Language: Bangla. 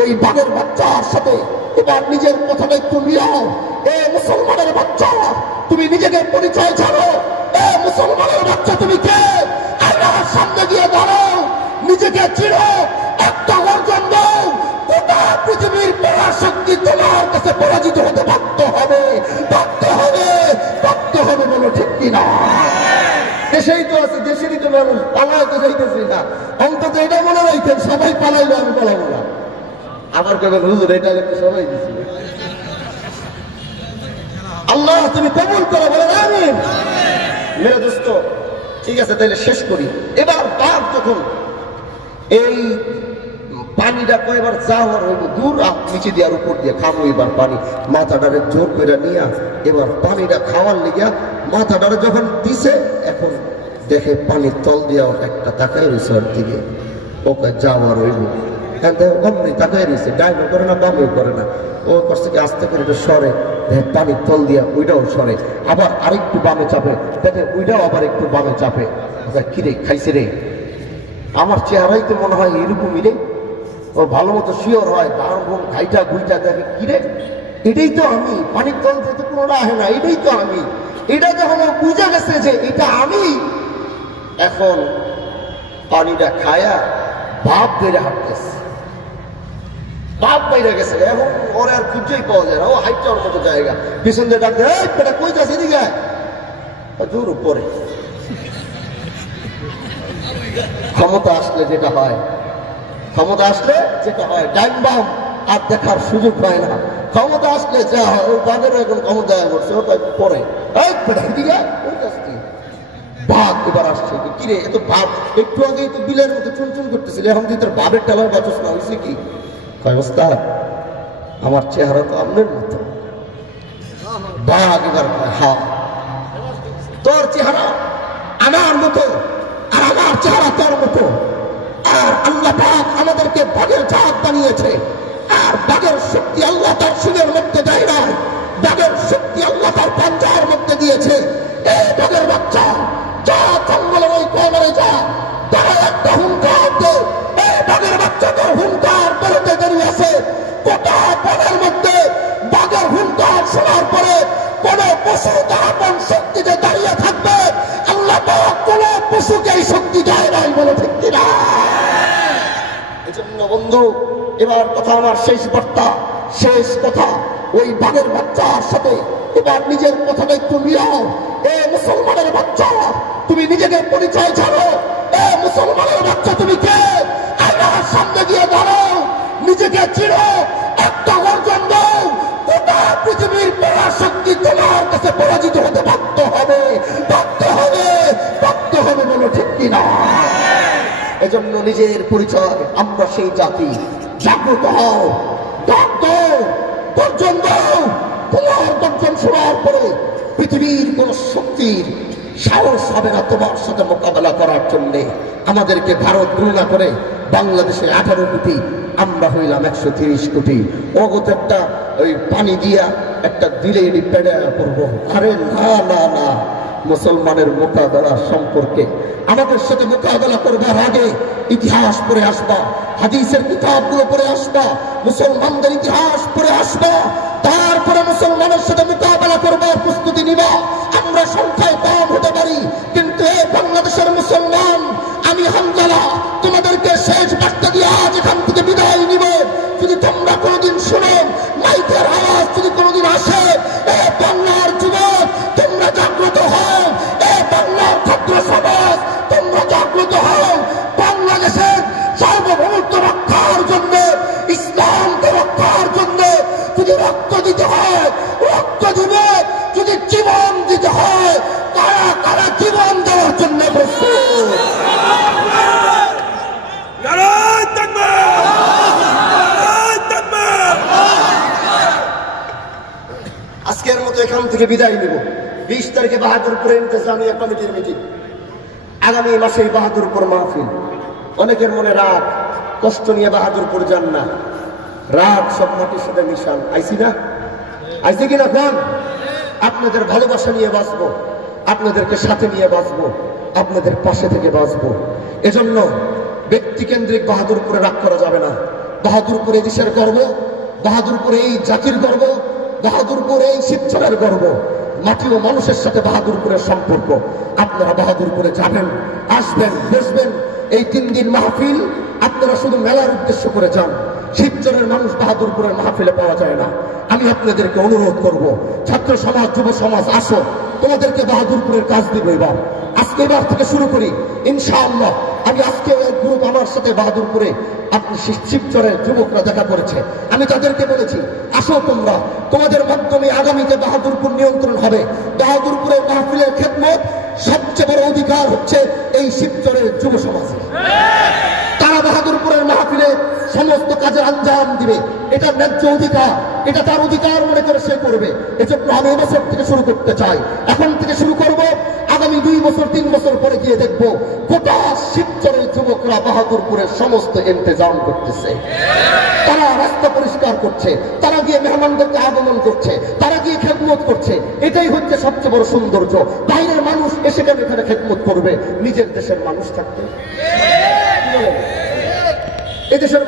ওই বাঘের বাচ্চার সাথে এবার নিজের কথাটা একটু মিলাও। এ মুসলমানের বাচ্চা, তুমি নিজেকে পরিচয় ছাড়ো। এ মুসলমানের বাচ্চা, তুমি কে? আল্লাহর সামনে গিয়ে দাঁড়াও, নিজেকে চিনো, একটা অর্জন দাও। গোটা পৃথিবীর পরাশক্তি তোমার কাছে পরাজিত হতে বাধ্য হবে, বাধ্য হবে, বাধ্য হবে। বলো ঠিক কিনা? দেশেই তো আছে, দেশেরই তো মানুষ, পালায় তো যাইতেছি না। অন্তত এটা মনে রাখতেন, সবাই পালাইলো, আমি পালাবো না। আমার কেবল হুজুর এটা সবাই দিচ্ছি। আল্লাহ তুমি কবুল করো, বলেন আমিন। মেরে দোস্ত, ঠিক আছে, তাহলে শেষ করি। এবার বাঘ যখন এই পানিটা কয়বার যাওয়ার হইব, দূর নিচে দিয়ে আর উপর দিয়ে খাবো, এবার পানি মাথাটারে জোর করে নিয়ে এবার পানিটা খাওয়ার লিগা মাথাটারে যখন দিছে, এখন দেখে পানির তল দিয়া একটা তাকাই রয়েছে ওর দিকে, ওকে যাওয়ার হইব। অমনি তাকাই রয়েছে, ডাইনও করে না বামেও করে না, ও করছে কি আস্তে করে এটা সরে, পানির তল দিয়া ওইটাও সরে, আবার আরেকটু বামে চাপে, দেখে ওইটাও আবার একটু বামে চাপে। কিরে খাইছে রে, আমার চেহারাই তো মনে হয় এরকমই রে। ও ভালো মতো শিওর হয়, ঘাইটা ঘুইটা দেখে কিরে এটাই তো আমি, পানির তল থেকে কোনোটা আসে না, এটাই তো আমি। এটা যখন বুঝে গেছে যে এটা আমি, এখন পানিটা খায়া ভাব বেড়ে হাঁটতেছে, ভাব বেড়ে গেছে। এখন ওর আর খুঁজেই পাওয়া যায় না, ও হাইটার মতো জায়গা, পিছন দিয়ে ডাকতে এটা কই যাচ্ছে এদিকে দূর উপরে। ক্ষমতা আসলে যেটা হয়, ক্ষমতা আসলে যেটা হয়, ডাইন বাম আর দেখার সুযোগ পায় না। ক্ষমতা আসলে যা হয়, ওই বাঘেরও এখন ক্ষমতা করছে, ওটা পরে বাঘ এবার আসছে। কিরে এত ভাব, একটু আগেই তো বিলের মতো চুনচুন করতেছিল, এখন তুই তোর ভাবের টালায় বাঁচস না, হয়েছে কি? অবস্থা আমার চেহারা তো আপনার মতো। বাঘ এবার হ্যাঁ, তোর চেহারা আমার মতো আর আমার চেহারা তোর মতো। আর আল্লাহ পাক আমাদেরকে বাঘের জাত বানিয়েছে, আর বাঘের শক্তি আল্লাহ তার শিঙের মধ্যে দেয় না, বাঘের শক্তি আল্লাহ তার পাঞ্জার মধ্যে দিয়েছে। এই বাঘের বাচ্চা যা জঙ্গলের ওই কোণে যা, তারা একটা হুঙ্কার দে। এই বাঘের বাচ্চা তোর হুঙ্কার বেরোতে দেরি আছে। গোটা বনের মধ্যে বাঘের হুঙ্কার শোনার পরে কোন পশু তার আপন শক্তিতে দাঁড়িয়ে থাকবে? আল্লাহ পাক কোন পশুকে এই শক্তি দেয় নাই, বলে ঠিক কিনা? এজন্য বন্ধু, এবার কথা আমার শেষ বার্তা, শেষ কথা। ওই বাঘের বাচ্চার সাথে এবার নিজের কথাটা একটু মিলাও। এ মুসলমানের বাচ্চা, তুমি নিজেকে পরিচয় ছাড়ো। এ মুসলমানের বাচ্চা, তুমি কে? আল্লাহর সামনে গিয়ে দাঁড়াও, নিজেকে চিনো, একটা অর্জন দাও। গোটা পৃথিবীর পরাশক্তি তোমার কাছে পরাজিত হতে বাধ্য হবে, বাধ্য হবে, বাধ্য হবে। বলো ঠিক কিনা? এজন্য নিজের পরিচয়, আমরা সেই জাতি। জাগ্রত হও, ডাক দাও, গর্জন দাও। তোমার গর্জন শোনার পরে পৃথিবীর কোন শক্তির সাহস হবে না তোমার সাথে মোকাবেলা করার জন্য। আমাদেরকে ভারত তুলনা করে বাংলাদেশে 18 কোটি, আমরা হইলাম 130 কোটি। অগত একটা ওই পানি দিয়া একটা দিলে পেড়ে করবো? আরে না না না, মুসলমানের মোকাবেলা সম্পর্কে আমাদের সাথে মোকাবেলা করবার আগে ইতিহাস পড়ে আসবা, হাদিসের কিতাবগুলো পড়ে আসবা, মুসলমানদের ইতিহাস পড়ে আসবা, তারপরে মুসলমানের সাথে মোকাবেলা করবার প্রস্তুতি নিবা। আমরা সংখ্যায় কম হতে পারি, কিন্তু এই বাংলাদেশের মুসলমান, আমি হামজালা তোমাদেরকে শেষ বার্তা দিয়ে আজ এখান থেকে বিদায় নিব। যদি তোমরা কোনোদিন শুনো, মাইকের আওয়াজ যদি কোনোদিন আসে, এ বাংলার যুবক তোমরা জাগ্রত হও, এ বাংলার ছাত্র সমাজ তোমরা জাগ্রত হও। বাংলাদেশের সার্বভৌমত্ব রক্ষার জন্য, ইসলামকে রক্ষার জন্য যদি রক্ত দিতে হয়, রক্ত দিবে। যদি জীবন দিতে হয়, কারা কারা জীবন দেওয়ার জন্য প্রস্তুত? আজকের মতো এখান থেকে বিদায় নিব। 20 তারিখে বাহাদুরপুরে ইন্তেজামিয়া কমিটির মিটিং, আগামী মাসে বাহাদুরপুর মাহফিল। অনেকের মনে রাগ, কষ্ট নিয়ে বাহাদুরপুর যান না, রাগ সব মাটির সাথে মিশান। আইসি না? আইসি কিনা কোন? আপনাদের ভালোবাসা নিয়ে বাঁচবো, আপনাদেরকে সাথে নিয়ে বাঁচবো, আপনাদের পাশে থেকে বাঁচবো। এজন্য ব্যক্তিকেন্দ্রিক বাহাদুরপুরে রাগ করা যাবে না। বাহাদুরপুর এই দেশের গর্ব, বাহাদুরপুর এই জাতির গর্ব, বাহাদুরপুর এই শিবচরের গর্ব। মাটি ও মানুষের সাথে বাহাদুরপুরের সম্পর্ক। আপনারা বাহাদুরপুরে যাবেন, আসবেন, বসবেন। এই 3 দিন মাহফিল আপনারা শুধু মেলার উদ্দেশ্য করে যান। শিবচরের মানুষ বাহাদুরপুরের মাহফিলে পাওয়া যায় না। আমি আপনাদেরকে অনুরোধ করব, ছাত্র সমাজ, যুব সমাজ, আসো, তোমাদেরকে বাহাদুরপুরের কাজ দিব। এবার থেকে শুরু করি ইনশাআল্লাহ। আমি আজকে এক গ্রুপ আমার সাথে বাহাদুরপুরে আপনি শিবচরের যুবকরা দেখা করেছে। আমি তাদেরকে বলেছি, আসো তোমরা, তোমাদের মাধ্যমে আগামীতে বাহাদুরপুর নিয়ন্ত্রণ হবে। বাহাদুরপুরের মাহফিলের খেদমত সবচেয়ে বড় অধিকার হচ্ছে এই শিবচরের যুব সমাজের। তারা বাহাদুরপুরের মাহফিলে সমস্ত কাজের আঞ্জাম দিবে। এটা ন্যায্য অধিকার, এটা তার অধিকার মনে করে সে করবে। এজন্য আমি এবছর থেকে শুরু করতে চাই, এখন থেকে শুরু করব। আগামী 2 বছর 3 বছর পরে গিয়ে দেখবো গোটা শিবচরের যুবকরা বাহাদুরপুরের সমস্ত ইন্তজাম করতেছে। তারা রাস্তা পরিষ্কার করছে, তারা গিয়ে মেহমানদেরকে আগমন করছে, তারা গিয়ে খেদমত করছে। এটাই হচ্ছে সবচেয়ে বড় সৌন্দর্য। বাইরের মানুষ এসে কেন এখানে খেদমত করবে? নিজের দেশের মানুষ থাকবে। এদেশের